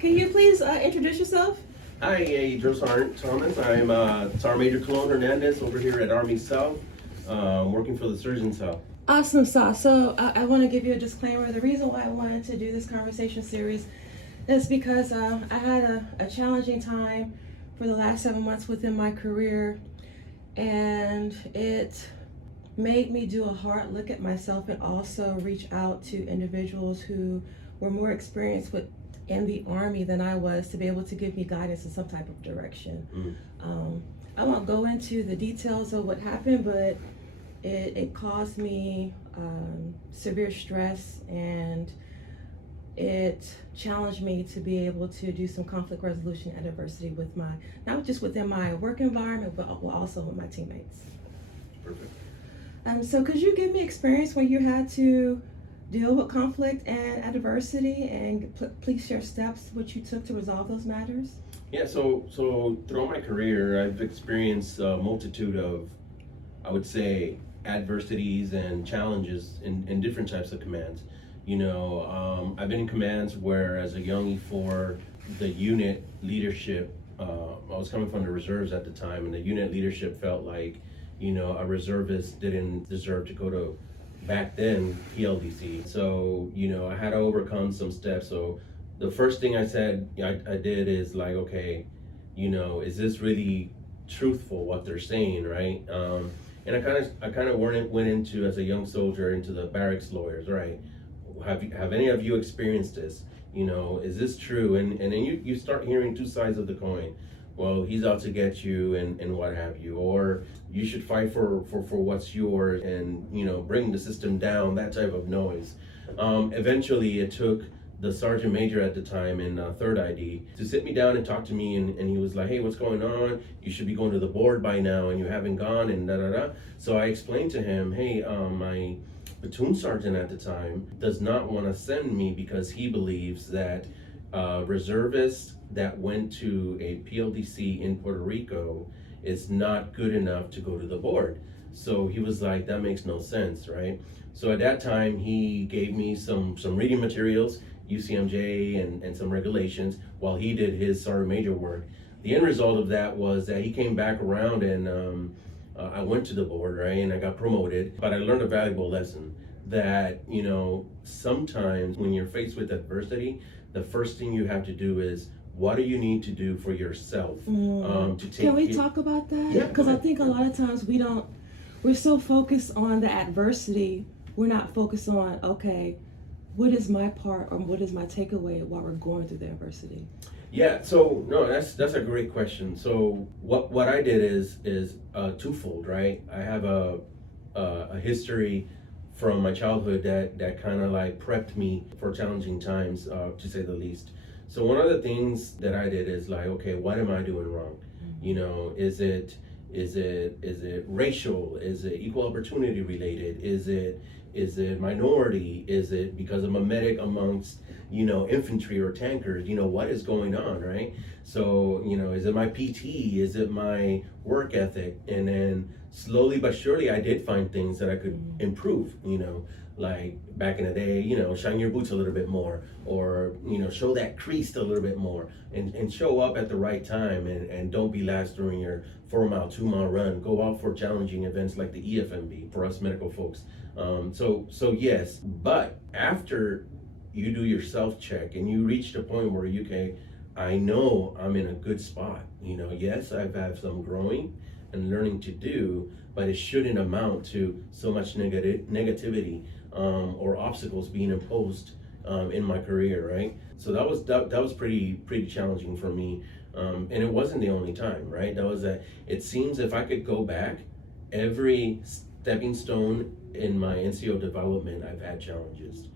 Can you please introduce yourself? Hi, Joe Sergeant Thomas. I'm Sergeant Major Colon Hernandez over here at Army South, working for the Surgeon South. Awesome sauce. So I want to give you a disclaimer. The reason why I wanted to do this conversation series is because I had a challenging time for the last 7 months within my career, and it made me do a hard look at myself and also reach out to individuals who were more experienced in the Army than I was to be able to give me guidance in some type of direction. I won't go into the details of what happened, but it caused me severe stress, and it challenged me to be able to do some conflict resolution and adversity with not just within my work environment, but also with my teammates. Perfect. So could you give me experience when you had to deal with conflict and adversity, and please share steps which you took to resolve those matters? Yeah, so throughout my career, I've experienced a multitude of, I would say, adversities and challenges in different types of commands. I've been in commands where, as a young E4, the unit leadership, I was coming from the reserves at the time, and the unit leadership felt like, a reservist didn't deserve to go to, back then, PLDC. So, I had to overcome some steps. So the first thing I said I did is like, okay, is this really truthful what they're saying, right? And I kind of went into, as a young soldier, into the barracks lawyers, right? Have any of you experienced this? Is this true? And then you start hearing two sides of the coin. Well, he's out to get you and what have you, or you should fight for what's yours and, bring the system down, that type of noise. Eventually, it took the sergeant major at the time in 3rd ID to sit me down and talk to me, and he was like, hey, what's going on? You should be going to the board by now, and you haven't gone, and da-da-da. So I explained to him, hey, my platoon sergeant at the time does not want to send me because he believes that reservists that went to a PLDC in Puerto Rico is not good enough to go to the board. So he was like, that makes no sense, right? So at that time, he gave me some reading materials, UCMJ and some regulations, while he did his sergeant major work. The end result of that was that he came back around, and I went to the board, right, and I got promoted. But I learned a valuable lesson that, sometimes when you're faced with adversity, the first thing you have to do is, what do you need to do for yourself to take? Can we talk about that? Yeah, Because I think a lot of times we're so focused on the adversity, we're not focused on, okay, what is my part or what is my takeaway while we're going through the adversity? Yeah, so no, that's a great question. So what I did is twofold, right? I have a history from my childhood that kind of like prepped me for challenging times, to say the least. So one of the things that I did is like, okay, what am I doing wrong? Is it racial? Is it equal opportunity related? Is it minority? Is it because I'm a medic amongst, infantry or tankers? What is going on, right? So, is it my PT? Is it my work ethic? And then slowly but surely, I did find things that I could improve, like back in the day, shine your boots a little bit more, or, show that crease a little bit more, and show up at the right time, and don't be last during your 4-mile, 2-mile run. Go out for challenging events like the EFMB for us medical folks. So yes, but after you do your self-check and you reach the point where I know I'm in a good spot. Yes, I've had some growing and learning to do, but it shouldn't amount to so much negativity or obstacles being imposed in my career, right? So that was pretty challenging for me, and it wasn't the only time, right? It seems if I could go back, every stepping stone in my NCO development, I've had challenges.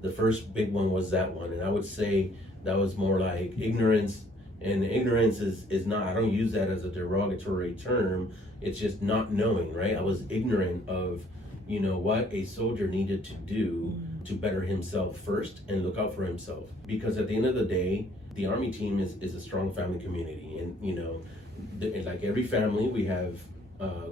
The first big one was that one, and I would say that was more like ignorance. And ignorance is not, I don't use that as a derogatory term. It's just not knowing, right? I was ignorant of, what a soldier needed to do to better himself first and look out for himself. Because at the end of the day, the Army team is a strong family community. And, like every family, we have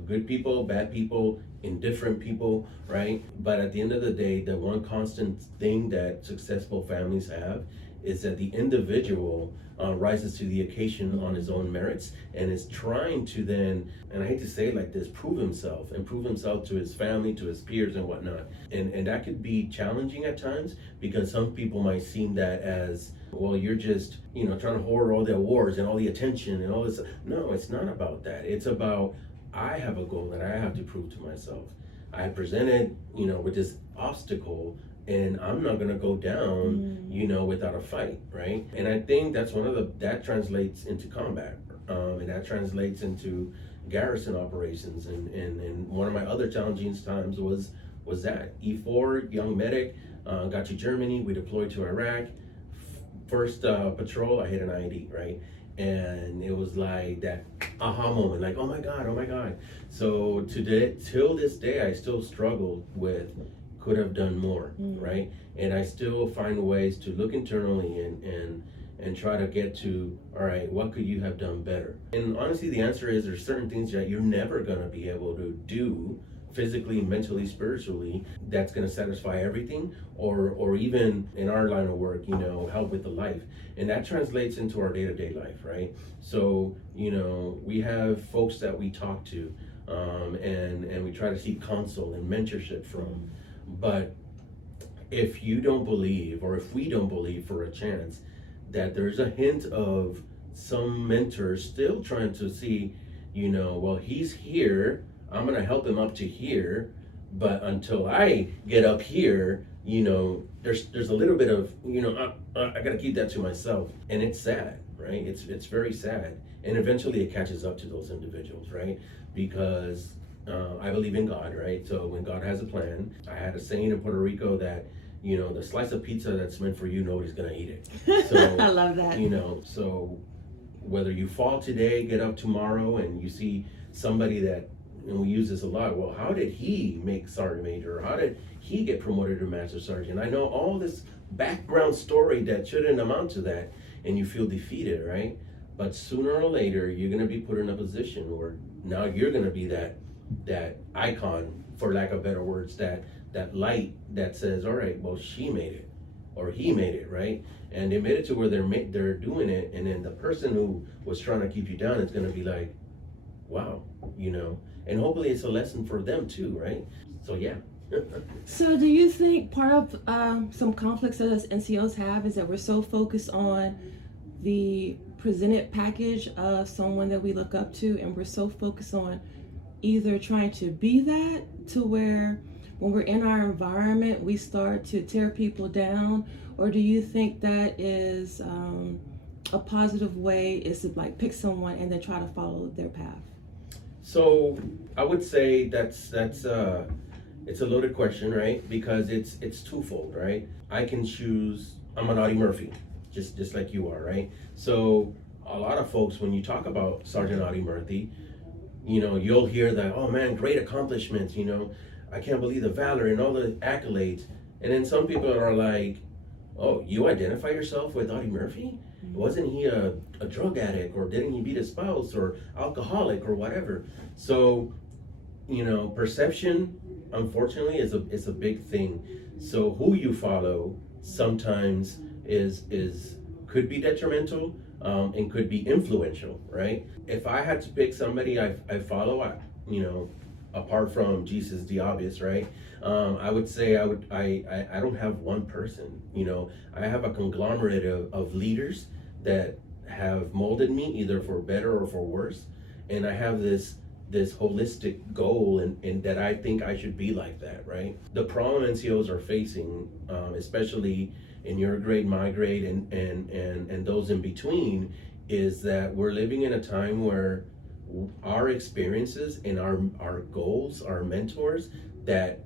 good people, bad people, indifferent people, right? But at the end of the day, the one constant thing that successful families have is that the individual rises to the occasion on his own merits and is trying to then, and I hate to say it like this, prove himself and prove himself to his family, to his peers and whatnot. And that could be challenging at times, because some people might seem that as, well, you're just, trying to hoard all the awards and all the attention and all this. No, it's not about that. It's about, I have a goal that I have to prove to myself. I presented, with this obstacle, and I'm not gonna go down, without a fight, right? And I think that's that translates into combat, and that translates into garrison operations. And one of my other challenging times was that E4 young medic, got to Germany, we deployed to Iraq. First patrol, I hit an IED, right? And it was like that aha moment, like, oh my God. So till this day, I still struggle with, could have done more, right? And I still find ways to look internally and try to get to, all right, what could you have done better? And honestly, the answer is there's certain things that you're never gonna be able to do physically, mentally, spiritually, that's going to satisfy everything, or even in our line of work, help with the life. And that translates into our day-to-day life, right? So, we have folks that we talk to, and we try to seek counsel and mentorship from. But if you don't believe, or if we don't believe for a chance, that there's a hint of some mentors still trying to see, well, he's here, I'm gonna help him up to here, but until I get up here, there's a little bit of, I gotta keep that to myself. And it's sad, right? It's very sad. And eventually it catches up to those individuals, right? Because I believe in God, right? So when God has a plan, I had a saying in Puerto Rico that, the slice of pizza that's meant for you, nobody's gonna eat it. So I love that. So whether you fall today, get up tomorrow, and you see somebody that, and we use this a lot, well, how did he make sergeant major? Or how did he get promoted to master sergeant? I know all this background story that shouldn't amount to that, and you feel defeated, right? But sooner or later, you're gonna be put in a position where now you're gonna be that icon, for lack of better words, that light that says, all right, well, she made it, or he made it, right? And they made it to where they're doing it, and then the person who was trying to keep you down is gonna be like, wow, and hopefully it's a lesson for them too, right? So yeah. So do you think part of some conflicts that us NCOs have is that we're so focused on the presented package of someone that we look up to, and we're so focused on either trying to be that, to where when we're in our environment we start to tear people down? Or do you think that is a positive way, is to like pick someone and then try to follow their path? So I would say that's it's a loaded question, right? Because it's twofold, right? I can choose, I'm an Audie Murphy, just like you are, right? So a lot of folks, when you talk about Sergeant Audie Murphy, you'll hear that, oh man, great accomplishments, I can't believe the valor and all the accolades. And then some people are like, oh, you identify yourself with Audie Murphy? Wasn't he a drug addict, or didn't he beat his spouse, or alcoholic, or whatever? So, perception, unfortunately, is a big thing. So who you follow sometimes could be detrimental, and could be influential, right? If I had to pick somebody I follow, apart from Jesus the obvious, right? I would say I don't have one person, I have a conglomerate of leaders that have molded me either for better or for worse. And I have this holistic goal, and that I think I should be like that, right? The problem NCOs are facing, especially in your grade, my grade, and those in between, is that we're living in a time where our experiences and our goals, our mentors that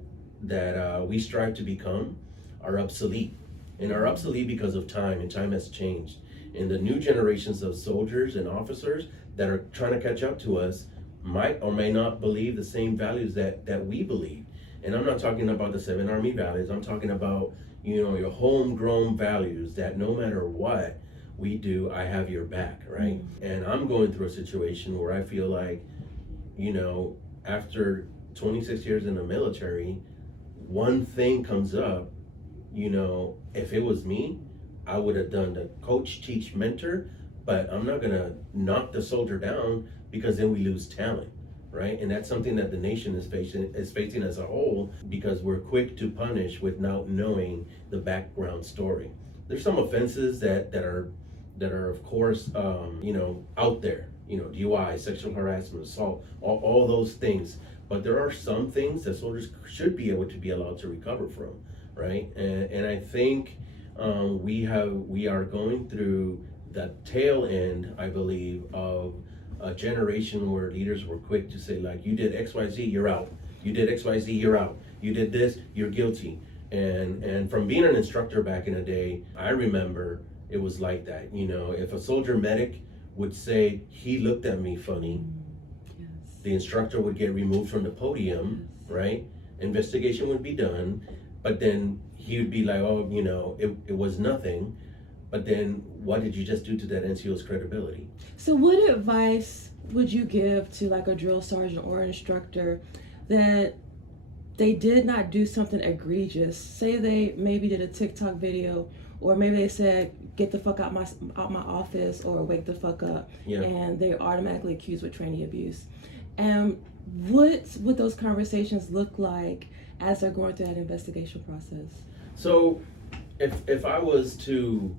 we strive to become, are obsolete. And are obsolete because of time, and time has changed. And the new generations of soldiers and officers that are trying to catch up to us might or may not believe the same values that we believe. And I'm not talking about the 7 Army values. I'm talking about, your homegrown values that no matter what we do, I have your back, right? And I'm going through a situation where I feel like, after 26 years in the military, one thing comes up, if it was me, I would have done the coach, teach, mentor, but I'm not gonna knock the soldier down because then we lose talent, right? And that's something that the nation is facing as a whole, because we're quick to punish without knowing the background story. There's some offenses that are of course out there, DUI, sexual harassment, assault, all those things. But there are some things that soldiers should be able to be allowed to recover from, right? And I think we are going through the tail end, I believe, of a generation where leaders were quick to say, like, you did XYZ, you're out. You did XYZ, you're out. You did this, you're guilty. And from being an instructor back in the day, I remember it was like that. If a soldier medic would say he looked at me funny, Yes. the instructor would get removed from the podium, Yes. right? Investigation would be done, but then he would be like, oh, it was nothing. But then what did you just do to that NCO's credibility? So what advice would you give to like a drill sergeant or instructor that they did not do something egregious? Say they maybe did a TikTok video, or maybe they said, get the fuck out my office, or wake the fuck up, Yeah. and they're automatically accused with training abuse. And what would those conversations look like as they're going through that investigation process? So if I was to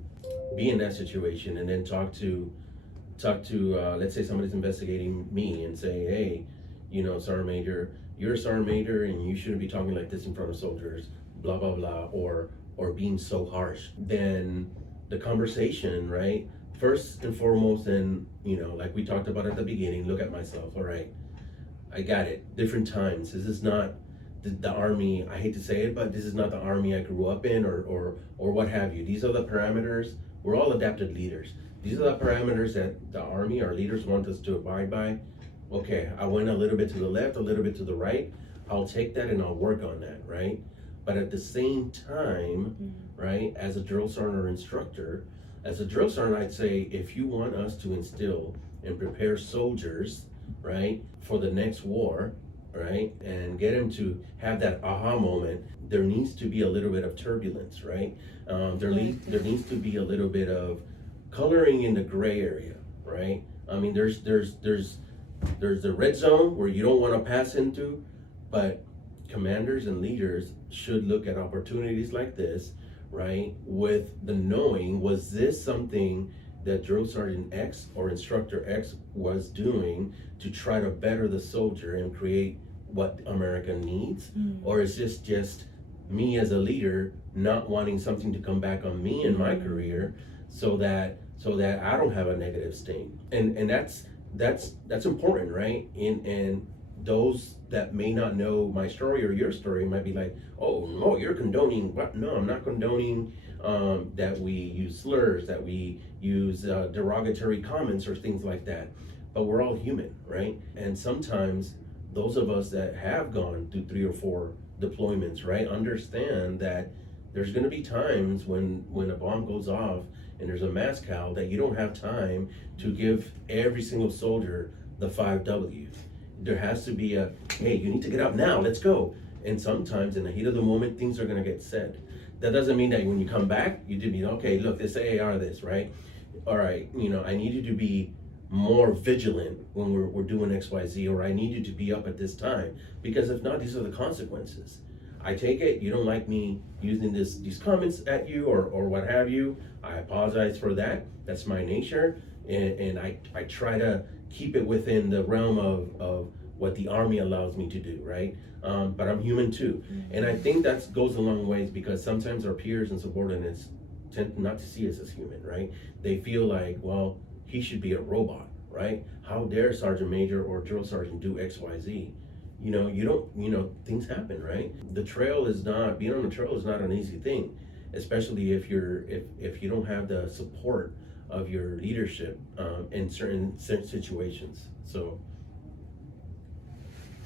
be in that situation and then talk to let's say somebody's investigating me and say, hey, Sergeant Major, you're a Sergeant Major and you shouldn't be talking like this in front of soldiers, blah blah blah, or being so harsh, then the conversation, right, first and foremost, and like we talked about at the beginning, look at myself. All right, I got it. Different times. This is not the army. I hate to say it, but this is not the army I grew up in, or what have you. These are the parameters. We're all adapted leaders. These are the parameters that the army, our leaders, want us to abide by. Okay, I went a little bit to the left, a little bit to the right. I'll take that and I'll work on that, right? But at the same time, right, as a drill sergeant or instructor, as a drill sergeant, I'd say, if you want us to instill and prepare soldiers, right, for the next war, right, and get them to have that aha moment, there needs to be a little bit of turbulence, right? There needs to be a little bit of coloring in the gray area, right? I mean, there's the red zone where you don't want to pass into, but commanders and leaders should look at opportunities like this, right, with the knowing, was this something that Drill Sergeant X or Instructor X was doing to try to better the soldier and create what America needs? Or is this just me as a leader not wanting something to come back on me in my career so that I don't have a negative stain? And that's important, right? And those that may not know my story or your story might be like, oh no, you're condoning what? No, I'm not condoning that we use slurs, that we use derogatory comments or things like that. But we're all human, right? And sometimes those of us that have gone through 3 or 4 deployments, right, understand that there's going to be times when a bomb goes off and there's a mass cal that you don't have time to give every single soldier the 5 W's. There has to be a, hey, you need to get up now, let's go. And sometimes in the heat of the moment, things are going to get said. That doesn't mean that when you come back, you did, okay, look, this AAR, this, right? All right, I need you to be more vigilant when we're doing XYZ, or I need you to be up at this time, because if not, these are the consequences. I take it you don't like me using these comments at you or what have you. I apologize for that. That's my nature, and I try to keep it within the realm of what the Army allows me to do, right? But I'm human too. And I think that goes a long ways, because sometimes our peers and subordinates tend not to see us as human, right? They feel like, well, he should be a robot, right? How dare Sergeant Major or Drill Sergeant do XYZ? Things happen, right? Being on the trail is not an easy thing, especially if you don't have the support of your leadership in certain situations. So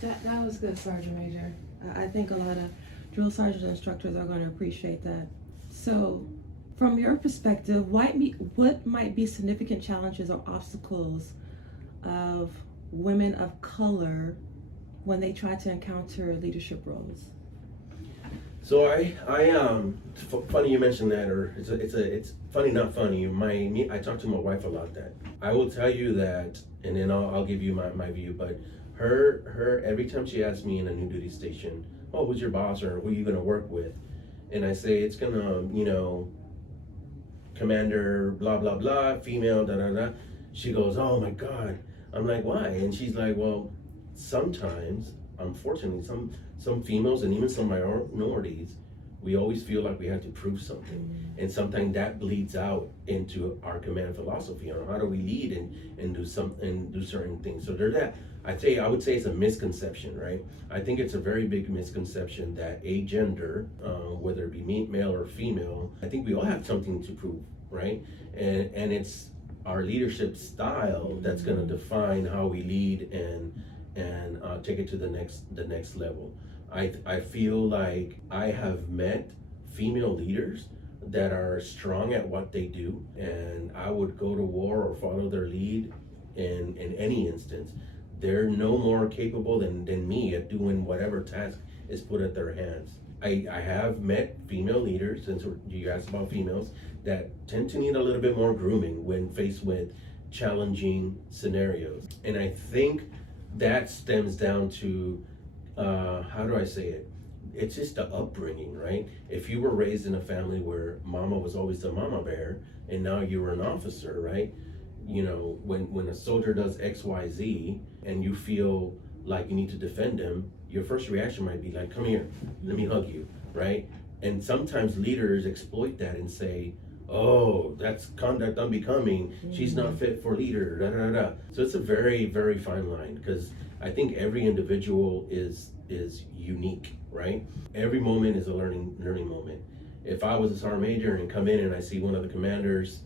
That was good, Sergeant Major. I think a lot of drill sergeants and instructors are going to appreciate that. So, from your perspective, what might be significant challenges or obstacles of women of color when they try to encounter leadership roles? So funny you mentioned that, or it's funny not funny. I talk to my wife a lot. That I will tell you that, and then I'll give you my view. But her every time she asks me in a new duty station, oh, who's your boss or who are you gonna work with, and I say it's gonna commander blah blah blah female da da da. She goes, oh my God. I'm like, why? And she's like, well, sometimes, unfortunately, some females and even some minorities, we always feel like we have to prove something, and sometimes that bleeds out into our command philosophy on how do we lead and do certain things. So there's that. I would say it's a misconception, right? I think it's a very big misconception that a gender, whether it be male or female, I think we all have something to prove, right? And it's our leadership style that's going to define how we lead and take it to the next level. I feel like I have met female leaders that are strong at what they do, and I would go to war or follow their lead in any instance. They're no more capable than me at doing whatever task is put at their hands. I have met female leaders, since you asked about females, that tend to need a little bit more grooming when faced with challenging scenarios. And I think that stems down to, how do I say it? It's just the upbringing, right? If you were raised in a family where mama was always the mama bear, and now you were an officer, right? When a soldier does X, Y, Z, and you feel like you need to defend him, your first reaction might be like, come here, let me hug you, right? And sometimes leaders exploit that and say, oh, that's conduct unbecoming, she's not fit for leader, da da da. So it's a very, very fine line, because I think every individual is unique, right? Every moment is a learning moment. If I was a sergeant major and come in and I see one of the commanders,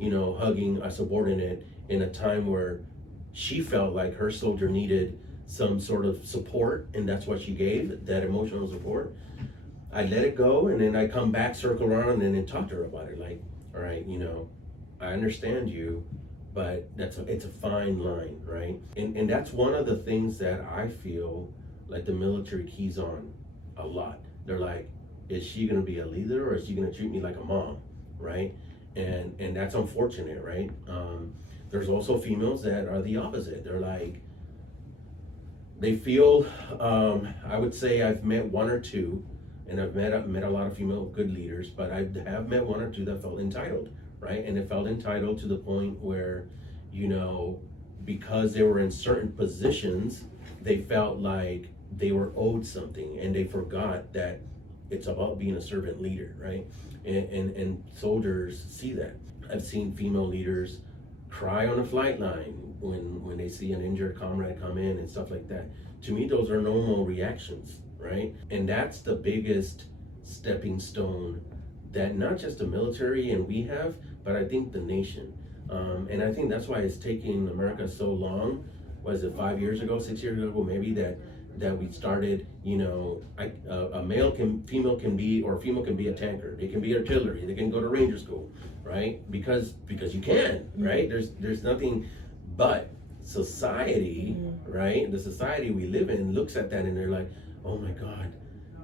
hugging a subordinate in a time where she felt like her soldier needed some sort of support, and that's what she gave, that emotional support, I let it go, and then I come back, circle around, and then talk to her about it. Like, all right, I understand you, but it's a fine line, right? And that's one of the things that I feel like the military keys on a lot. They're like, is she gonna be a leader, or is she gonna treat me like a mom, right? And that's unfortunate, right? There's also females that are the opposite. They're like, they feel, I would say I've met one or two, and I've met a lot of female good leaders, but I have met one or two that felt entitled, right? And it felt entitled to the point where, because they were in certain positions, they felt like they were owed something, and they forgot that it's about being a servant leader, right? And soldiers see that. I've seen female leaders cry on a flight line when they see an injured comrade come in and stuff like that. To me, those are normal reactions, right? And that's the biggest stepping stone that not just the military and we have, but I think the nation. And I think that's why it's taking America so long. Was it 5 years ago, 6 years ago, maybe, that we started, female can be a tanker, they can be artillery, they can go to ranger school, right? Because you can, right? There's nothing, but society, right? The society we live in looks at that and they're like, oh my God,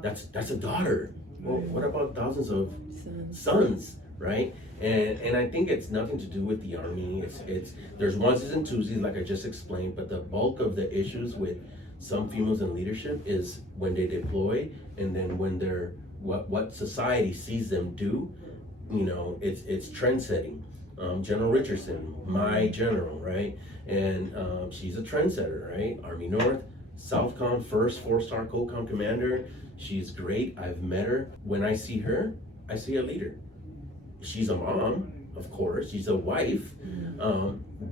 that's a daughter. Well, what about thousands of sons, right? And I think it's nothing to do with the Army. It's there's onesies and twosies, like I just explained, but the bulk of the issues with some females in leadership is when they deploy, and then when they're what society sees them do. It's trend setting. General Richardson, my general, right? And she's a trendsetter, right? Army North, Southcom, first 4-star COCOM commander. She's great. I've met her. When I see her, I see a leader. She's a mom, of course. She's a wife,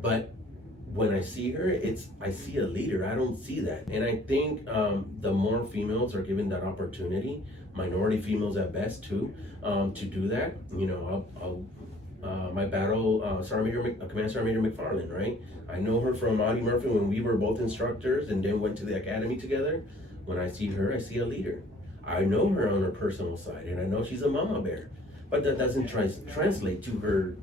but when I see her, I see a leader. I don't see that. And I think the more females are given that opportunity, minority females at best too, to do that. My battle, Command Sergeant Major McFarland, right? I know her from Audie Murphy when we were both instructors and then went to the academy together. When I see her, I see a leader. I know her on her personal side, and I know she's a mama bear, but that doesn't translate to her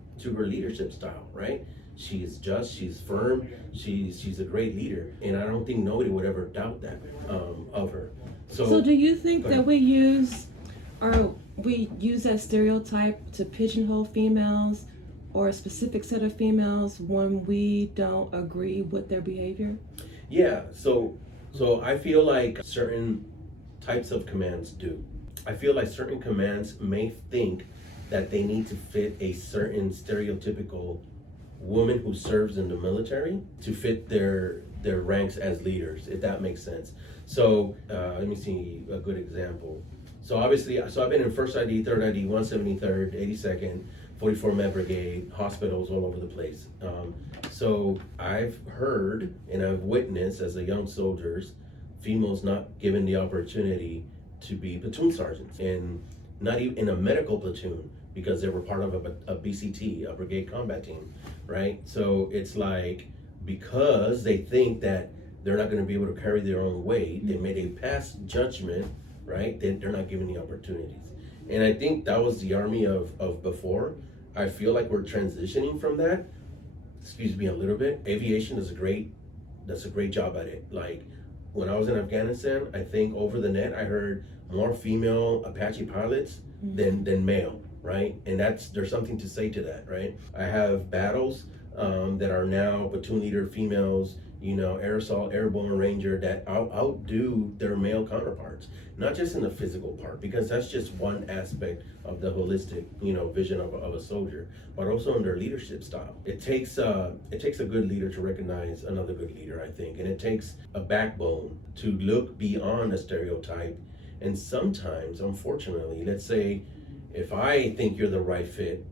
leadership style, right? She's just, she's firm, she's a great leader, and I don't think nobody would ever doubt that of her. So do you think that we use Or we use that stereotype to pigeonhole females or a specific set of females when we don't agree with their behavior? Yeah, so I feel like certain types of commands do. I feel like certain commands may think that they need to fit a certain stereotypical woman who serves in the military to fit their ranks as leaders, if that makes sense. So let me see a good example. So obviously, so I've been in 1st ID, 3rd ID, 173rd, 82nd, 44 Med Brigade, hospitals all over the place. So I've heard and I've witnessed as a young soldiers, females not given the opportunity to be platoon sergeants, and not even in a medical platoon because they were part of a BCT, a Brigade Combat Team, right? So it's like, because they think that they're not going to be able to carry their own weight, they made a past judgment, right? They're not given the opportunities. And I think that was the Army of before. I feel like we're transitioning from that. Excuse me a little bit. Aviation is that's a great job at it. Like when I was in Afghanistan, I think over the net I heard more female Apache pilots than male, right? And there's something to say to that, right? I have battles that are now platoon leader females, air assault, airborne ranger that outdo their male counterparts, not just in the physical part, because that's just one aspect of the holistic, vision of a soldier, but also in their leadership style. It takes a good leader to recognize another good leader, I think, and it takes a backbone to look beyond a stereotype. And sometimes, unfortunately, let's say if I think you're the right fit,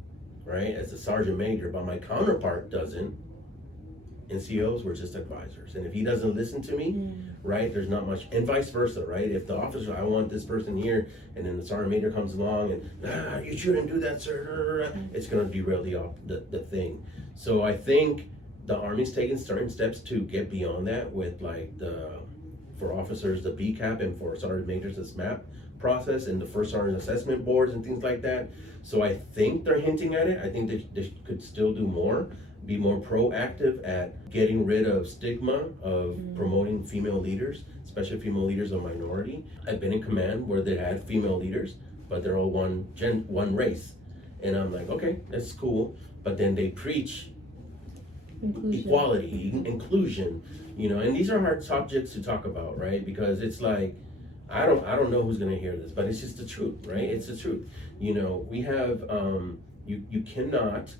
right, as a sergeant major, but my counterpart doesn't, NCOs were just advisors. And if he doesn't listen to me, right, there's not much, and vice versa, right? If the officer, I want this person here, and then the sergeant major comes along and, you shouldn't do that, sir, it's gonna derail the thing. So I think the Army's taking certain steps to get beyond that with like for officers, the BCAP, and for sergeant majors, the SMAP process, and the first sergeant assessment boards and things like that. So I think they're hinting at it. I think they could still do more, be more proactive at getting rid of stigma of promoting female leaders, especially female leaders of minority. I've been in command where they had female leaders, but they're all one race. And I'm like, okay, that's cool. But then they preach equality, inclusion, and these are hard subjects to talk about, right? Because it's like, I don't know who's gonna hear this, but it's just the truth, right? It's the truth. We have, you cannot,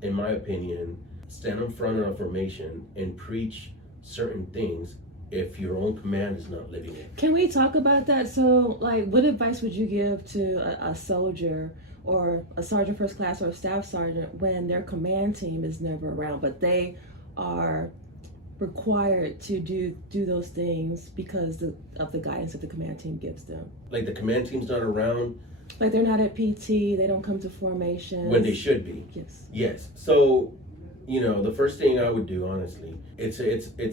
in my opinion, stand in front of a formation and preach certain things if your own command is not living it. Can we talk about that? So, like, what advice would you give to a soldier or a sergeant first class or a staff sergeant when their command team is never around, but they are required to do those things because of the guidance that the command team gives them? Like the command team's not around. Like they're not at PT, they don't come to formation. When they should be. Yes. So, the first thing I would do, honestly, it's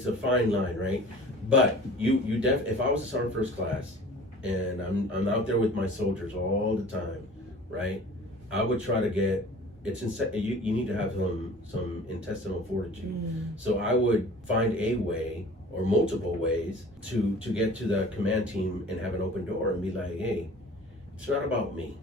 a fine line, right? But if I was a sergeant first class and I'm out there with my soldiers all the time, right? I would try to get, you need to have some intestinal fortitude. So I would find a way or multiple ways to get to the command team and have an open door and be like, hey, it's not about me,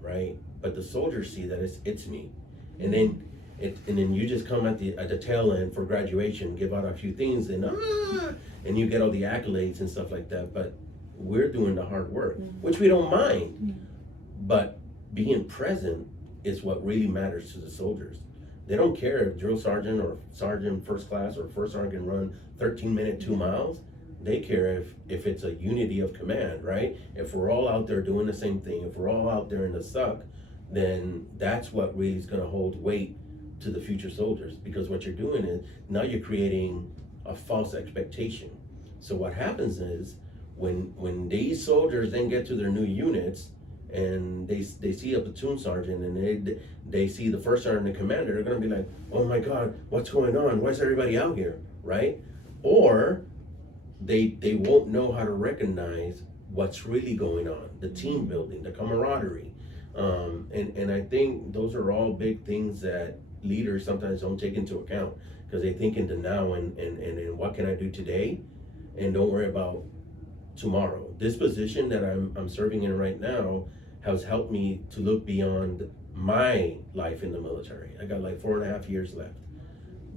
right? But the soldiers see that it's me. And then you just come at the tail end for graduation, give out a few things, and you get all the accolades and stuff like that. But we're doing the hard work, which we don't mind. But being present is what really matters to the soldiers. They don't care if drill sergeant or sergeant first class or first sergeant can run 13-minute 2 miles. They care if it's a unity of command, right? If we're all out there doing the same thing, if we're all out there in the suck, then that's what really is gonna hold weight to the future soldiers. Because what you're doing is, now you're creating a false expectation. So what happens is, when these soldiers then get to their new units, and they see a platoon sergeant and they see the first sergeant and commander, they're gonna be like, oh my God, what's going on? Why is everybody out here, right? Or they won't know how to recognize what's really going on, the team building, the camaraderie. And I think those are all big things that leaders sometimes don't take into account, because they think in the now and what can I do today, and don't worry about tomorrow. This position that I'm serving in right now, has helped me to look beyond my life in the military. I got like 4.5 years left,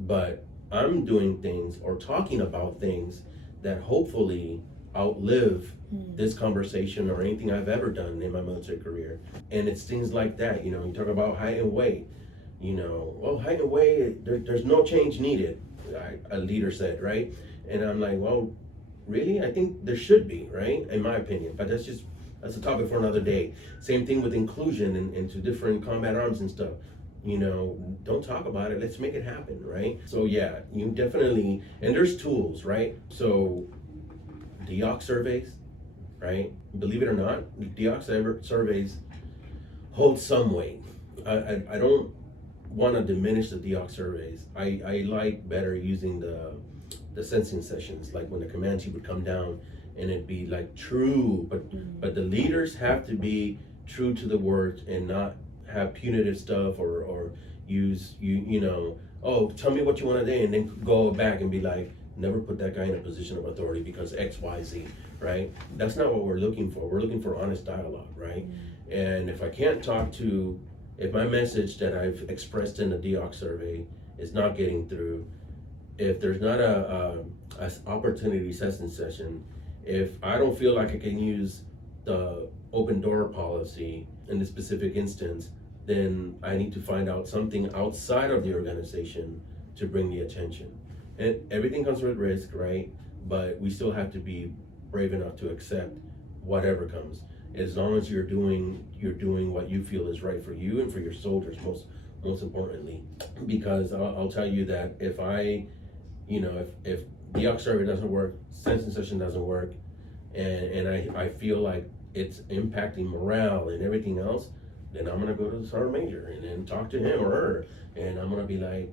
but I'm doing things or talking about things that hopefully outlive this conversation or anything I've ever done in my military career. And it's things like that, you talk about height and weight, well, height and weight, there's no change needed, a leader said, right? And I'm like, well, really? I think there should be, right? In my opinion, but that's a topic for another day. Same thing with inclusion into different combat arms and stuff. Don't talk about it, let's make it happen, right? So yeah, you definitely, and there's tools, right? So DEOC surveys, right? Believe it or not, DEOC surveys hold some weight. I don't want to diminish the DEOC surveys. I like better using the sensing sessions, like when the command chief would come down and it'd be like true, but the leaders have to be true to the words and not have punitive stuff or use oh, tell me what you want today, and then go back and be like, never put that guy in a position of authority because XYZ, right? That's not what we're looking for. We're looking for honest dialogue, right? And if I can't if my message that I've expressed in the DEOC survey is not getting through, if there's not a opportunity assessment session, if I don't feel like I can use the open door policy in this specific instance, then I need to find out something outside of the organization to bring the attention. And everything comes with risk, right? But we still have to be brave enough to accept whatever comes, as long as you're doing what you feel is right for you and for your soldiers, most importantly. Because I'll tell you that if if DEOC survey doesn't work, sensing session doesn't work, and I feel like it's impacting morale and everything else, then I'm gonna go to the sergeant major and then talk to him or her, and I'm gonna be like,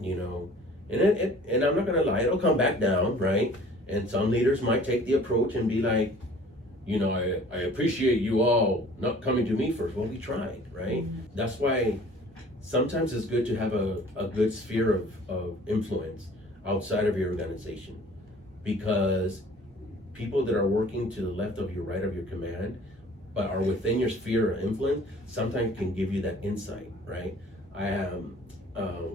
and I'm not gonna lie, it'll come back down, right? And some leaders might take the approach and be like, I appreciate you all not coming to me first. Well, we tried, right? That's why sometimes it's good to have a good sphere of influence outside of your organization, because people that are working to the left of your right of your command but are within your sphere of influence sometimes can give you that insight, right? I am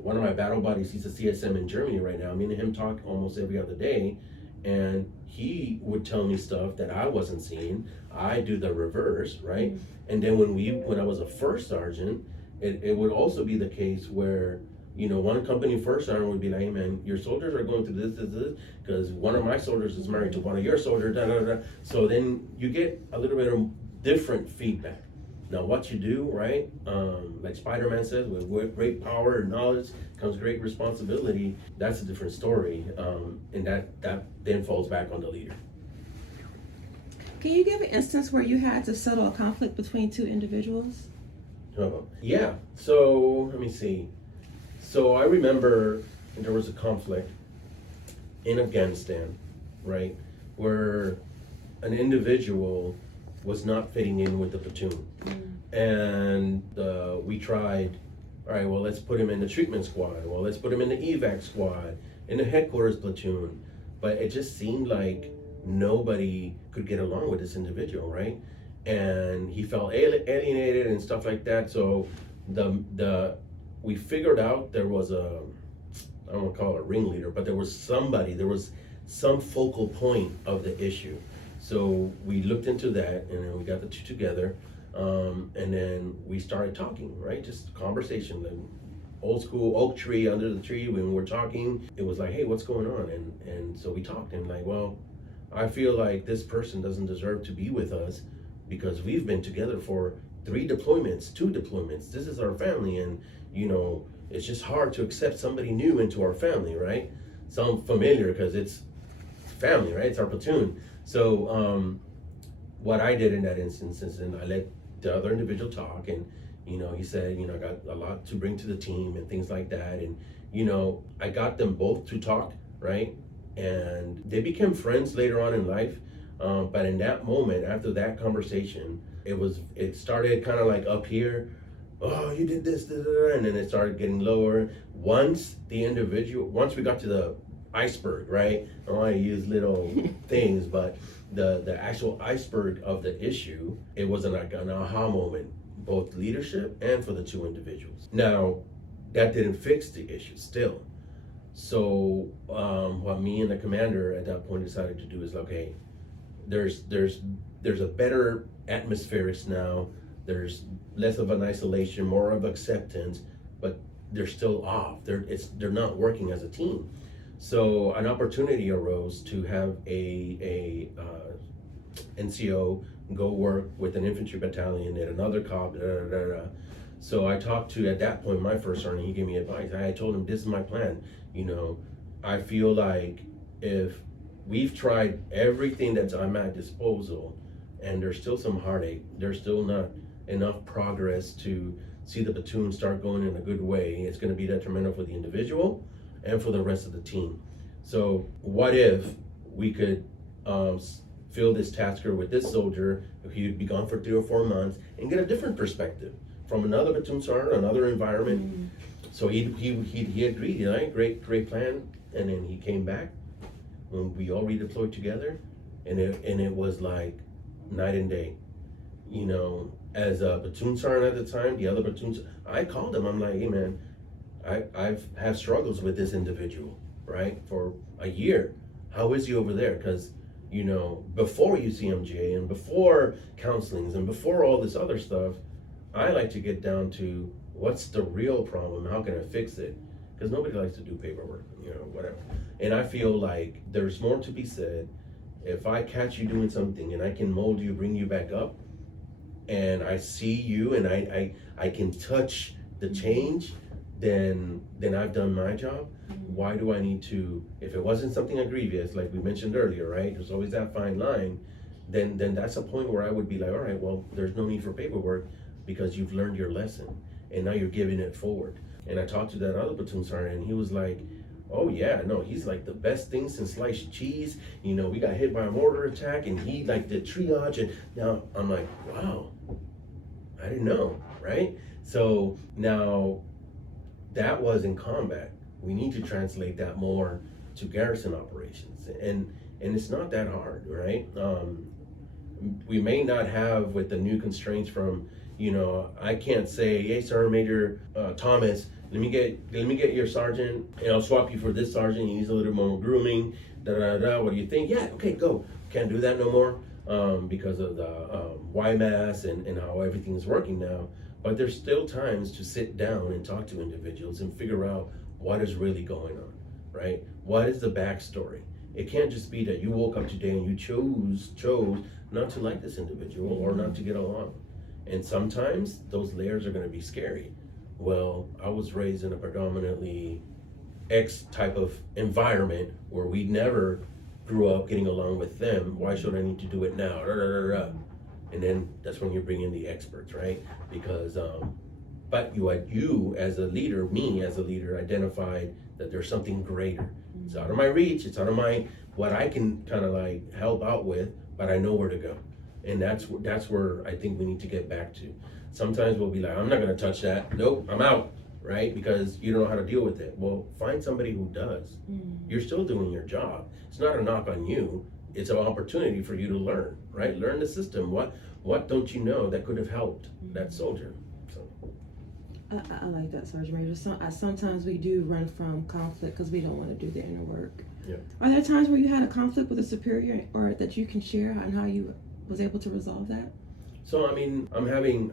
one of my battle buddies, he's a CSM in Germany right now. Me and him talk almost every other day, and he would tell me stuff that I wasn't seeing. I do the reverse, right? And then when I was a first sergeant, it would also be the case where one company first sergeant would be like, hey man, your soldiers are going through this, because one of my soldiers is married to one of your soldiers, da da da. So then you get a little bit of different feedback. Now what you do, right? Like Spider-Man says, with great power and knowledge comes great responsibility. That's a different story, and that then falls back on the leader. Can you give an instance where you had to settle a conflict between two individuals? Yeah. So let me see. So I remember there was a conflict in Afghanistan, right, where an individual was not fitting in with the platoon. And we tried, all right, well, let's put him in the treatment squad. Well, let's put him in the evac squad, in the headquarters platoon. But it just seemed like nobody could get along with this individual, right? And he felt alienated and stuff like that. So we figured out there was I don't want to call it a ringleader, but there was some focal point of the issue. So we looked into that, and then we got the two together, and then we started talking, right? Just conversation, like old school oak tree under the tree. When we're talking, it was like, hey, what's going on? And so we talked, and like, well, I feel like this person doesn't deserve to be with us because we've been together for 2 deployments. This is our family, and it's just hard to accept somebody new into our family, right? Some familiar, because it's family, right? It's our platoon. So what I did in that instance is, and I let the other individual talk, and he said, I got a lot to bring to the team and things like that, and I got them both to talk, right? And they became friends later on in life, but in that moment, after that conversation, it started kind of like up here. Oh, you did this, and then it started getting lower. Once we got to iceberg, right? I don't want to use little things, but the actual iceberg of the issue, it was like an aha moment, both leadership and for the two individuals. Now, that didn't fix the issue still. So what me and the commander at that point decided to do is, okay, there's a better atmospherics now. There's less of an isolation, more of acceptance, but they're still off. They're not working as a team. So an opportunity arose to have a NCO go work with an infantry battalion at another cop. So I talked to, at that point, my first sergeant. He gave me advice. I told him, this is my plan. I feel like if we've tried everything that's at my disposal and there's still some heartache, there's still not enough progress to see the platoon start going in a good way, it's going to be detrimental for the individual and for the rest of the team. So what if we could fill this tasker with this soldier, he'd be gone for 3 or 4 months, and get a different perspective from another platoon sergeant, another environment. So he agreed, great plan. And then he came back when we all redeployed together, and it was like night and day. As a platoon sergeant at the time, the other platoons, I called him. I'm like, hey man, I've had struggles with this individual, right, for a year. How is he over there? Because before UCMJ and before counselings and before all this other stuff, I like to get down to what's the real problem, how can I fix it? Because nobody likes to do paperwork, whatever. And I feel like there's more to be said. If I catch you doing something and I can mold you, bring you back up, and I see you and I can touch the change, then I've done my job. Why do I need to, if it wasn't something egregious, like we mentioned earlier, right? There's always that fine line. Then that's a point where I would be like, all right, well, there's no need for paperwork because you've learned your lesson and now you're giving it forward. And I talked to that other platoon sergeant and he was like, oh yeah, no, he's like the best thing since sliced cheese. We got hit by a mortar attack and he like did triage, and now I'm like, wow, I didn't know, right? So now that was in combat. We need to translate that more to garrison operations, and it's not that hard, right? We may not have, with the new constraints from, I can't say, hey, Sergeant Major Thomas, let me get your sergeant, and I'll swap you for this sergeant. He needs a little more grooming. What do you think? Yeah, okay, go. Can't do that no more because of the YMAS and how everything is working now. But there's still times to sit down and talk to individuals and figure out what is really going on, right? What is the backstory? It can't just be that you woke up today and you chose not to like this individual or not to get along. And sometimes those layers are going to be scary. Well, I was raised in a predominantly X type of environment where we never grew up getting along with them. Why should I need to do it now? And then that's when you bring in the experts, right? Because, but you as a leader, me as a leader, identified that there's something greater. It's out of my reach. It's out of what I can kind of like help out with, but I know where to go. And that's where I think we need to get back to. Sometimes we'll be like, I'm not going to touch that. Nope, I'm out, right? Because you don't know how to deal with it. Well, find somebody who does. You're still doing your job. It's not a knock on you. It's an opportunity for you to learn, right? Learn the system. What don't you know that could have helped that soldier? So I like that, Sergeant Major. Sometimes we do run from conflict because we don't want to do the inner work. Yeah. Are there times where you had a conflict with a superior, or that you can share on how you was able to resolve that? So I mean, I'm having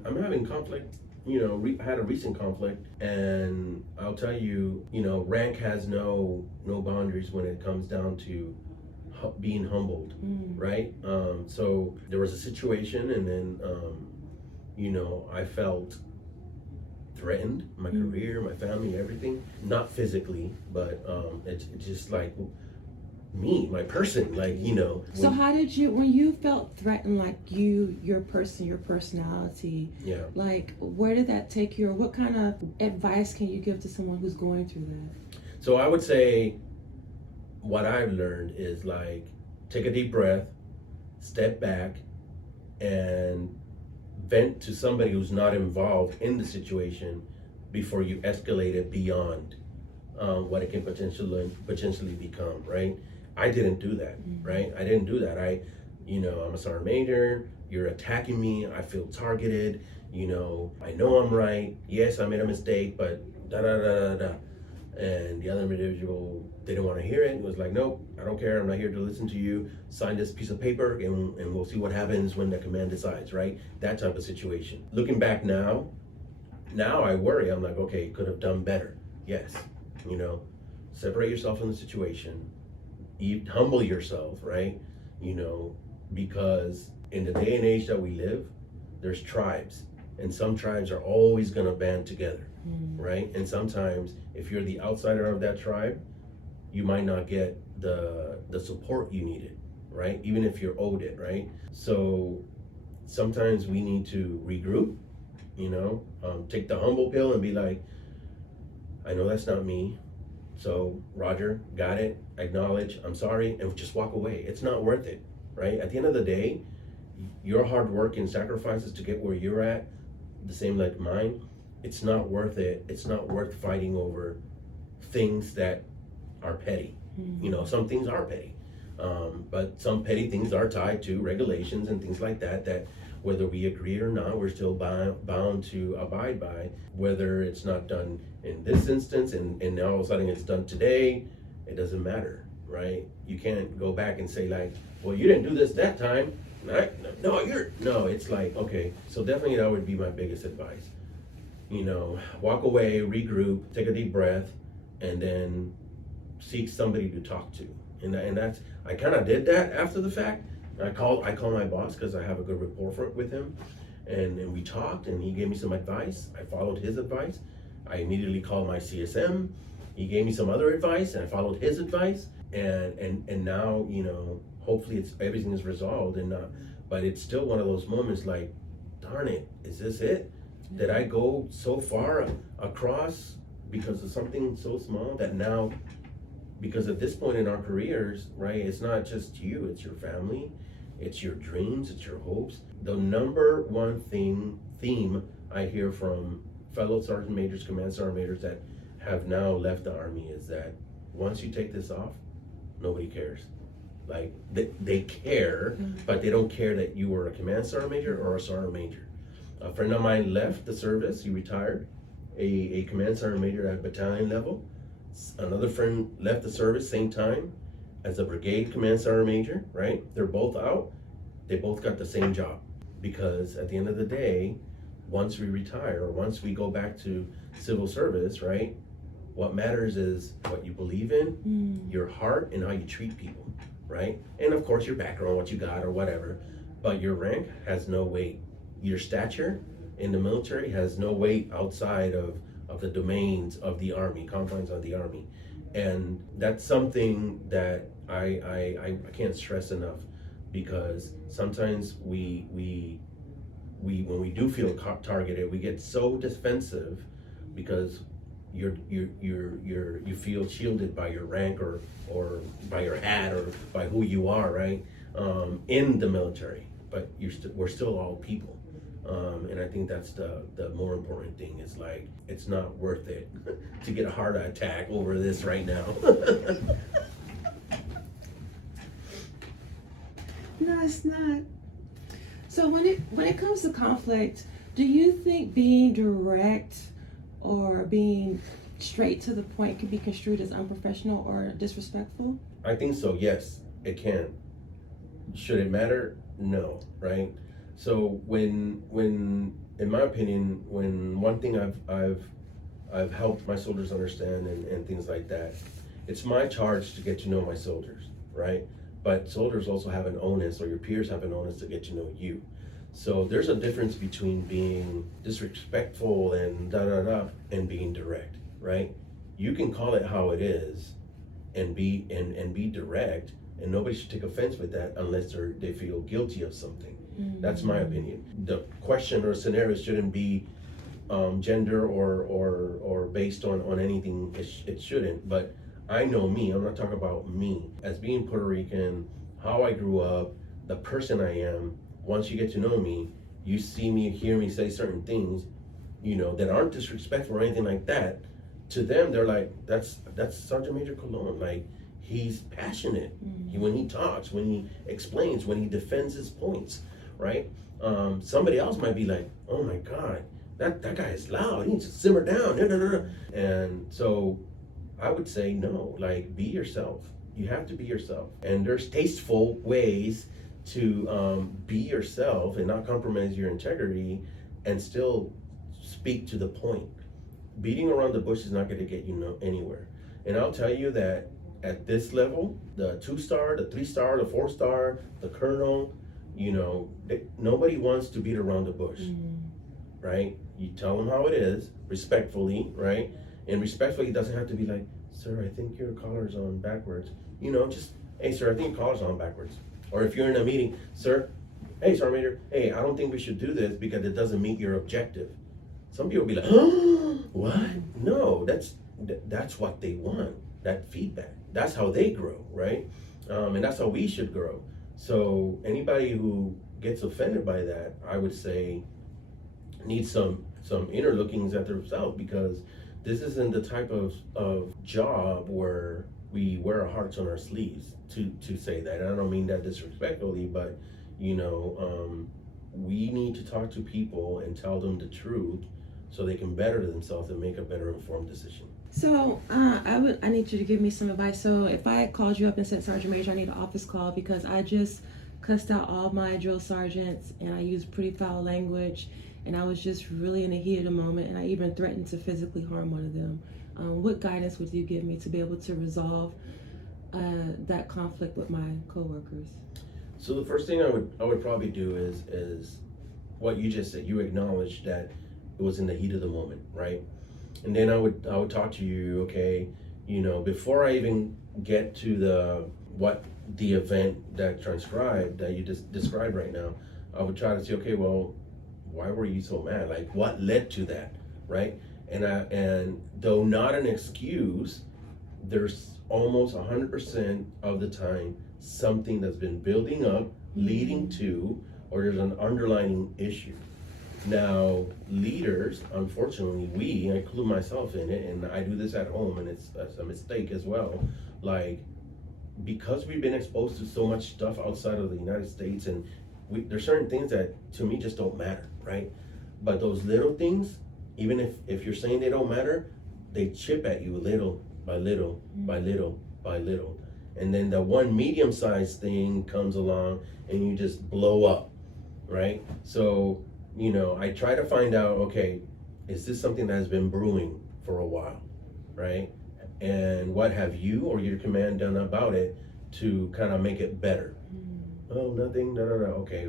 conflict. Had a recent conflict, and I'll tell you, rank has no boundaries when it comes down to being humbled, right? So there was a situation, and then I felt threatened, my career, my family, everything. Not physically, but it's just like me, my person, like, So how did you, when you felt threatened, like your personality, yeah, like where did that take you, or what kind of advice can you give to someone who's going through that? So I would say what I've learned is like, take a deep breath, step back, and vent to somebody who's not involved in the situation before you escalate it beyond what it can potentially become, right? I didn't do that, right? I didn't do that. I'm a sergeant major. You're attacking me. I feel targeted. I know I'm right. Yes, I made a mistake, but da da da da da. And the other individual didn't want to hear it. It was like, nope, I don't care. I'm not here to listen to you. Sign this piece of paper, and we'll see what happens when the command decides, right? That type of situation. Looking back now I worry. I'm like, okay, could have done better. Yes, separate yourself from the situation. Humble yourself, right? Because in the day and age that we live, there's tribes, and some tribes are always going to band together, right? And sometimes if you're the outsider of that tribe, you might not get the support you needed, right? Even if you're owed it, right? So sometimes we need to regroup, take the humble pill and be like, I know that's not me. So Roger, got it, acknowledge, I'm sorry, and just walk away. It's not worth it, right? At the end of the day, your hard work and sacrifices to get where you're at, the same like mine, it's not worth it. It's not worth fighting over things that are petty. Some things are petty, but some petty things are tied to regulations and things like that whether we agree or not, we're still bound to abide by. Whether it's not done in this instance and now all of a sudden it's done today, it doesn't matter, right? You can't go back and say like, well, you didn't do this that time. No, it's like, okay, so definitely that would be my biggest advice. Walk away, regroup, take a deep breath, and then seek somebody to talk to. And that's, I kind of did that after the fact. I called my boss because I have a good rapport with him, and we talked, and he gave me some advice. I followed his advice. I immediately called my CSM. He gave me some other advice, and I followed his advice. And now, hopefully everything is resolved, but it's still one of those moments like, darn it, is this it? Did I go so far across because of something so small that now, because at this point in our careers, right, it's not just you, it's your family, it's your dreams, it's your hopes. The number one theme I hear from fellow sergeant majors, command sergeant majors that have now left the Army is that once you take this off, nobody cares. Like they care, but they don't care that you were a command sergeant major or a sergeant major. A friend of mine left the service, he retired, a command sergeant major at battalion level. Another friend left the service same time as a brigade command sergeant major, right? They're both out. They both got the same job, because at the end of the day, once we retire or once we go back to civil service, right? What matters is what you believe in, your heart, and how you treat people, right? And of course your background, what you got or whatever, but your rank has no weight. Your stature in the military has no weight outside of the domains of the Army, confines of the Army. And that's something that I can't stress enough, because sometimes we when we do feel targeted, we get so defensive because you feel shielded by your rank or by your hat or by who you are, right? In the military, but we're still all people. And I think that's the more important thing, is like, it's not worth it to get a heart attack over this right now. No, it's not. So when it comes to conflict, do you think being direct or being straight to the point can be construed as unprofessional or disrespectful? I think so, yes, it can. Should it matter? No, right? So when in my opinion, when one thing I've helped my soldiers understand and things like that, it's my charge to get to know my soldiers, right? But soldiers also have an onus, or your peers have an onus to get to know you. So there's a difference between being disrespectful and and being direct, right? You can call it how it is and be direct, and nobody should take offense with that unless they feel guilty of something. That's my opinion. The question or scenario shouldn't be gender or based on anything. It shouldn't. But I know me. I'm not talking about me as being Puerto Rican, how I grew up, the person I am. Once you get to know me, you see me, hear me say certain things, that aren't disrespectful or anything like that. to them, they're like, that's Sergeant Major Colon. Like, he's passionate when he talks, when he explains, when he defends his points, right? Somebody else might be like, oh my God, that guy is loud. He needs to simmer down. And so I would say no, like, be yourself. You have to be yourself. And there's tasteful ways to be yourself and not compromise your integrity and still speak to the point. Beating around the bush is not going to get you anywhere. And I'll tell you that at this level, the 2-star, the 3-star, the 4-star, the colonel, nobody wants to beat around the bush, right? You tell them how it is, respectfully, right? And respectfully doesn't have to be like, sir, I think your collar's on backwards. Just, hey, sir, I think your collar's on backwards. Or if you're in a meeting, sir, hey, Sergeant Major, hey, I don't think we should do this because it doesn't meet your objective. Some people will be like, oh, what? No, that's what they want, that feedback. That's how they grow, right? And that's how we should grow. So anybody who gets offended by that, I would say, needs some inner lookings at themselves, because this isn't the type of job where we wear our hearts on our sleeves, to say that. And I don't mean that disrespectfully, but we need to talk to people and tell them the truth so they can better themselves and make a better informed decision. So I need you to give me some advice. So if I called you up and said, Sergeant Major, I need an office call because I just cussed out all my drill sergeants and I used pretty foul language and I was just really in the heat of the moment and I even threatened to physically harm one of them. What guidance would you give me to be able to resolve that conflict with my coworkers? So the first thing I would probably do is what you just said. You acknowledge that it was in the heat of the moment, right? And then I would talk to you, okay, before I even get to the event that transcribed that you just described right now, I would try to say, okay, well, why were you so mad? Like, what led to that, right? And though not an excuse, there's almost 100% of the time something that's been building up, leading to, or there's an underlying issue. Now, leaders, unfortunately, I include myself in it, and I do this at home, and it's a mistake as well. Like, because we've been exposed to so much stuff outside of the United States, and there's certain things that to me just don't matter, right? But those little things, even if you're saying they don't matter, they chip at you little by little by little by little. And then the one medium-sized thing comes along and you just blow up, right? So, I try to find out, okay, is this something that has been brewing for a while, right? And what have you or your command done about it to kind of make it better? Oh, nothing, okay,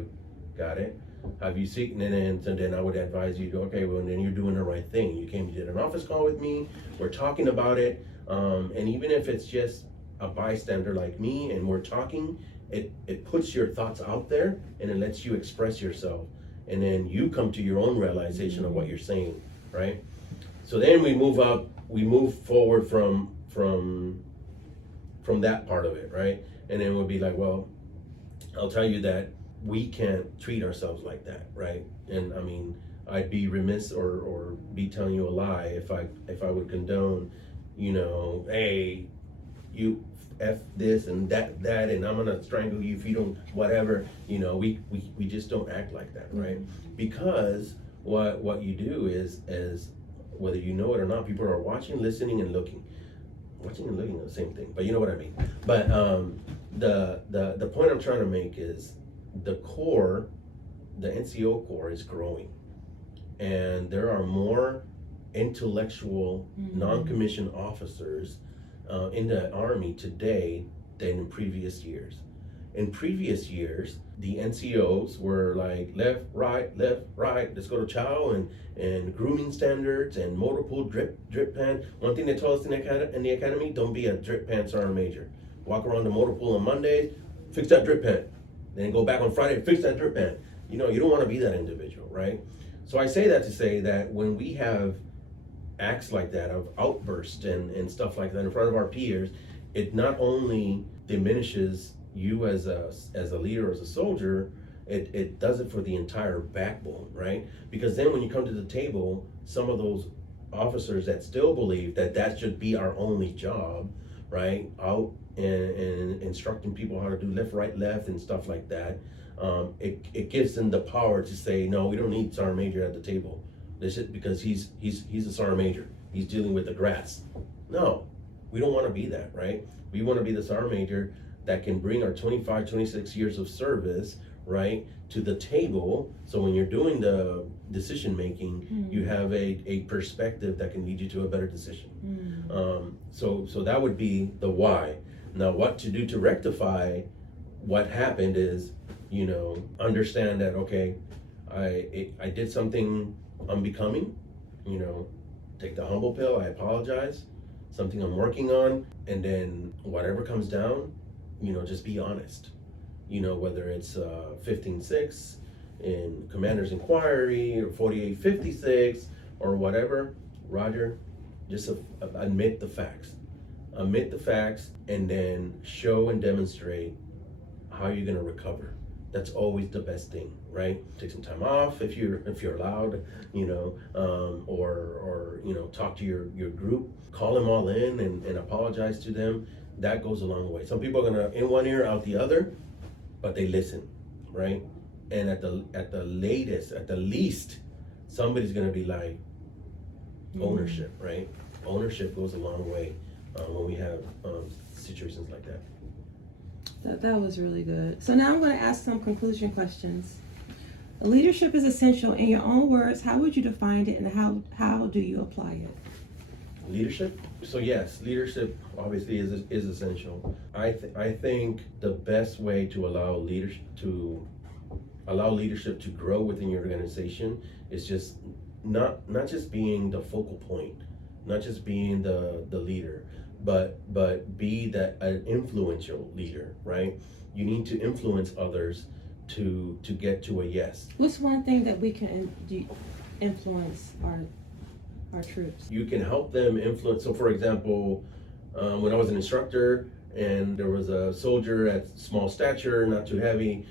got it. Have you seen, and then I would advise you to, okay, well, then you're doing the right thing. You did an office call with me, we're talking about it, and even if it's just a bystander like me and we're talking, it puts your thoughts out there and it lets you express yourself. And then you come to your own realization of what you're saying, right? So then we move forward from that part of it, right? And then we'll be like, well, I'll tell you that we can't treat ourselves like that, right? And I mean, I'd be remiss or be telling you a lie if I would condone, hey, you F this and that and I'm gonna strangle you if you don't, whatever. We just don't act like that, right? Because what you do is whether you know it or not, people are watching, listening, and looking. Watching and looking are the same thing, but you know what I mean. But the point I'm trying to make is the NCO core is growing, and there are more intellectual non-commissioned officers in the Army today than in previous years. In previous years, the NCOs were like left, right, let's go to chow and grooming standards and motor pool drip pan. One thing they told us in the academy, don't be a drip pan sergeant major. Walk around the motor pool on Mondays, fix that drip pan. Then go back on Friday and fix that drip pan. You don't want to be that individual, right? So I say that to say that when we have acts like that of outbursts and stuff like that in front of our peers, it not only diminishes you as a leader, as a soldier, it does it for the entire backbone, right? Because then when you come to the table, some of those officers that still believe that that should be our only job, right? Out and instructing people how to do left, right, left, and stuff like that. It gives them the power to say, no, we don't need sergeant major at the table. This is because he's a sergeant major. He's dealing with the grass. No, we don't want to be that, right? We want to be the sergeant major that can bring our 25, 26 years of service, right, to the table. So when you're doing the decision making, you have a perspective that can lead you to a better decision. So that would be the why. Now, what to do to rectify what happened is, understand that, okay, I did something unbecoming, take the humble pill, I apologize, something I'm working on, and then whatever comes down, just be honest. Whether it's 15-6 in Commander's Inquiry or 4856 or whatever, Roger, just admit the facts. Admit the facts and then show and demonstrate how you're going to recover. That's always the best thing, right? Take some time off if you're allowed, or talk to your group, call them all in and apologize to them. That goes a long way. Some people are gonna in one ear out the other, but they listen, right? And at the least, somebody's gonna be like, ownership, right? Ownership goes a long way when we have situations like that. That was really good. So now I'm going to ask some conclusion questions. Leadership is essential. In your own words, how would you define it, and how do you apply it? Leadership? So yes, leadership obviously is essential. I think the best way to allow leadership to grow within your organization is just not just being the focal point, not just being the leader, but be an influential leader, right? You need to influence others to get to a yes. What's one thing that we can influence our troops? You can help them influence. So for example, when I was an instructor and there was a soldier at small stature, not too heavy,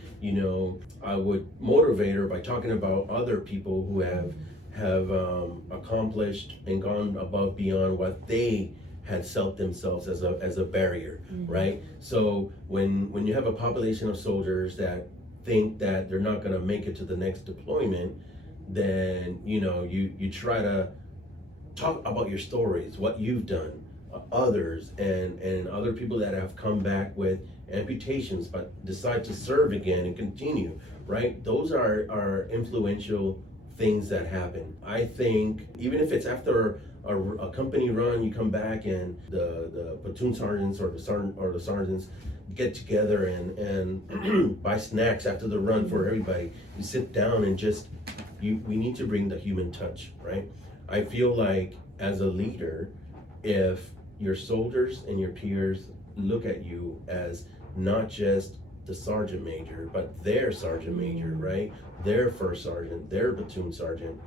I would motivate her by talking about other people who have accomplished and gone above beyond what they had set themselves as a barrier, right? So when you have a population of soldiers that think that they're not going to make it to the next deployment, then you try to talk about your stories, what you've done, others, and other people that have come back with amputations but decide to serve again and continue, right? Those are influential things that happen. I think even if it's after a company run, you come back and the platoon sergeants or the sergeants get together and buy snacks after the run for everybody. You sit down and we need to bring the human touch, right? I feel like as a leader, if your soldiers and your peers look at you as not just the sergeant major, but their sergeant major, right? Their first sergeant, their platoon sergeant,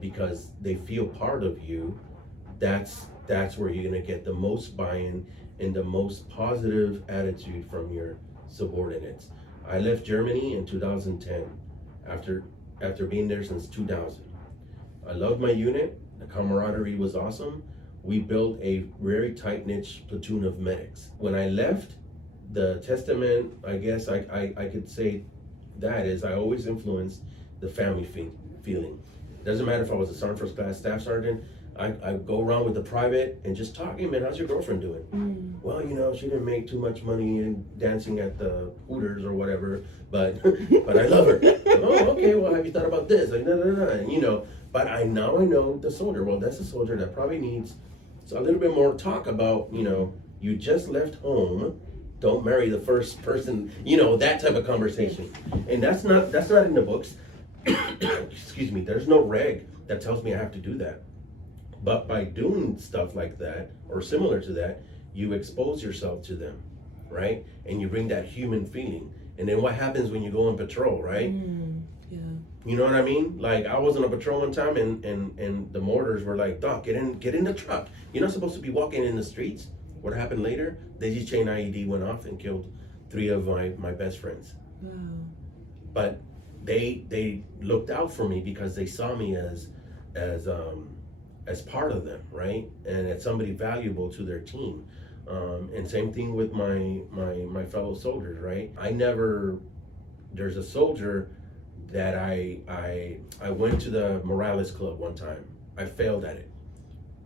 because they feel part of you, that's where you're gonna get the most buy-in and the most positive attitude from your subordinates. I left Germany in 2010 after being there since 2000. I loved my unit. The camaraderie was awesome. We built a very tight-knit platoon of medics. When I left, the testament, I guess I could say that is I always influenced the family feeling. It doesn't matter if I was a sergeant first class staff sergeant, I go around with the private and just talk, hey man, how's your girlfriend doing? Well, she didn't make too much money in dancing at the Hooters or whatever, but I love her. Oh, okay, well, have you thought about this? Like, but I know the soldier. Well, that's a soldier that probably needs a little bit more talk about, you just left home, don't marry the first person, that type of conversation. And that's not in the books. Excuse me, there's no reg that tells me I have to do that. But by doing stuff like that, or similar to that, you expose yourself to them, right? And you bring that human feeling. And then what happens when you go on patrol, right? Yeah. You know what I mean? Like I was on a patrol one time and the mortars were like, Doc, get in the truck. You're not supposed to be walking in the streets. What happened later? Daisy chain IED went off and killed 3 of my best friends. Wow. But they looked out for me because they saw me as as part of them, right? And as somebody valuable to their team. And same thing with my fellow soldiers, right? There's a soldier that I went to the Morales Club one time. I failed at it.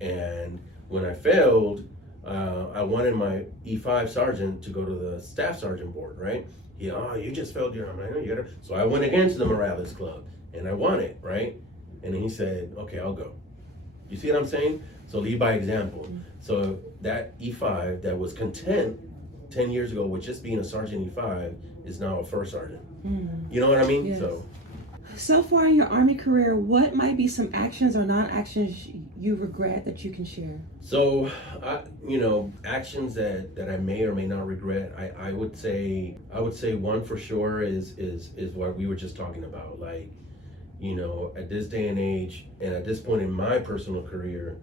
And when I failed, I wanted my E5 sergeant to go to the staff sergeant board, right? You just failed your, I'm like, no, you gotta. So I went again to the Morales Club and I won it, right? And then he said, okay, I'll go. You see what I'm saying? So lead by example. So that E5 that was content 10 years ago with just being a sergeant E5 is now a first sergeant. You know what I mean? Yes. So far in your Army career, what might be some actions or non-actions you regret that you can share? So, actions that I may or may not regret. I would say one for sure is what we were just talking about. Like, at this day and age, and at this point in my personal career,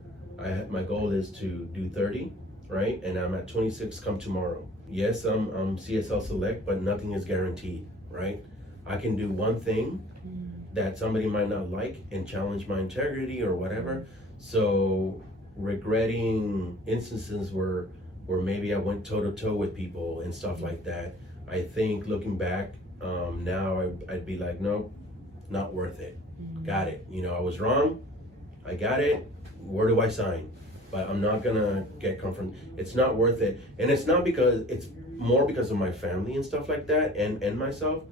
my goal is to do 30, right? And I'm at 26 come tomorrow. Yes, I'm CSL Select, but nothing is guaranteed, right? I can do one thing that somebody might not like and challenge my integrity or whatever. So regretting instances where maybe I went toe to toe with people and stuff like that, I think looking back now, I'd be like, no, not worth it. Got it. I was wrong. I got it. Where do I sign? But I'm not gonna get confronted. It's not worth it. And it's not because, it's more because of my family and stuff like that and myself.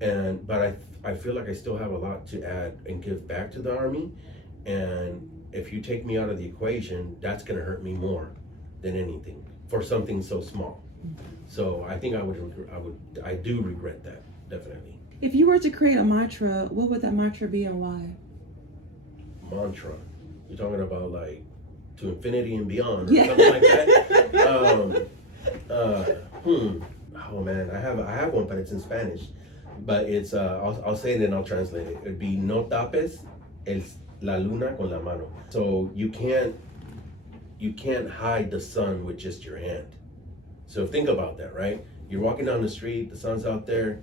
But I feel like I still have a lot to add and give back to the Army. And if you take me out of the equation, that's gonna hurt me more than anything for something so small. So I think I do regret that, definitely. If you were to create a mantra, what would that mantra be and why? Mantra. You're talking about like to infinity and beyond or something like that? Oh man, I have one, but it's in Spanish. But it's I'll say it and I'll translate it. It'd be no tapes la luna con la mano. So you can't hide the sun with just your hand. So think about that, right? You're walking down the street, the sun's out there,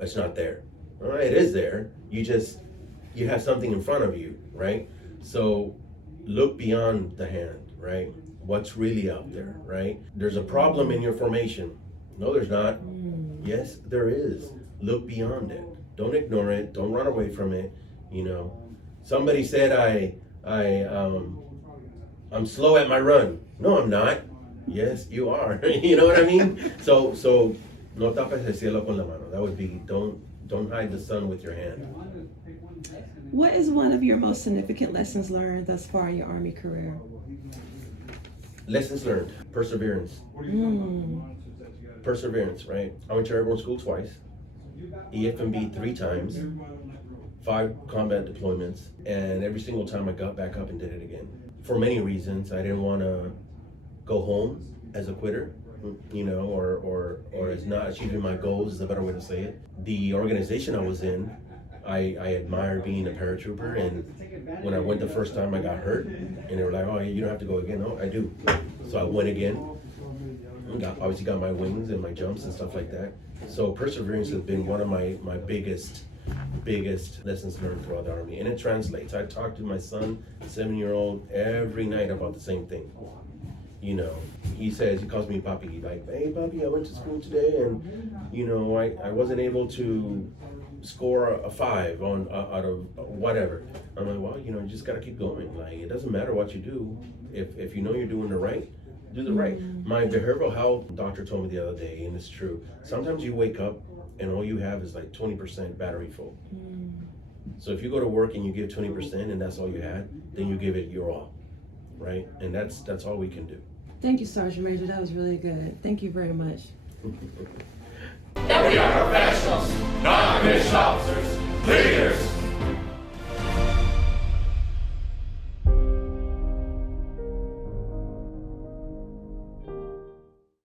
it's not there. All right, it is there. You have something in front of you, right? So look beyond the hand, right? What's really out there, right? There's a problem in your formation. No, there's not. Yes, there is. Look beyond it. Don't ignore it. Don't run away from it. Somebody said I'm slow at my run. No, I'm not. Yes, you are. You know what I mean? So no tapes el cielo con la mano. That would be don't hide the sun with your hand. What is one of your most significant lessons learned thus far in your Army career? Lessons learned. Perseverance. Perseverance, right? I went to airborne school twice, EFMB 3 times, 5 combat deployments, and every single time I got back up and did it again. For many reasons. I didn't want to go home as a quitter, or as not achieving my goals is a better way to say it. The organization I was in, I admired being a paratrooper, and when I went the first time I got hurt, and they were like, oh, you don't have to go again. No, I do. So I went again. Obviously got my wings and my jumps and stuff like that. So perseverance has been one of my biggest lessons learned throughout the Army, and it translates. I talk to my son, 7-year-old, every night about the same thing. He calls me Papi, like, hey Papi, I went to school today and I wasn't able to score a 5 out of whatever. I'm like, well, you just gotta keep going. Like, it doesn't matter what you do. If you know you're doing the right, do the right. My behavioral health doctor told me the other day, and it's true, sometimes you wake up and all you have is like 20% battery full. So if you go to work and you give 20% and that's all you had, then you give it your all, right? And that's all we can do. Thank you, Sergeant Major. That was really good. Thank you very much. We are professionals, non-commissioned officers, leaders.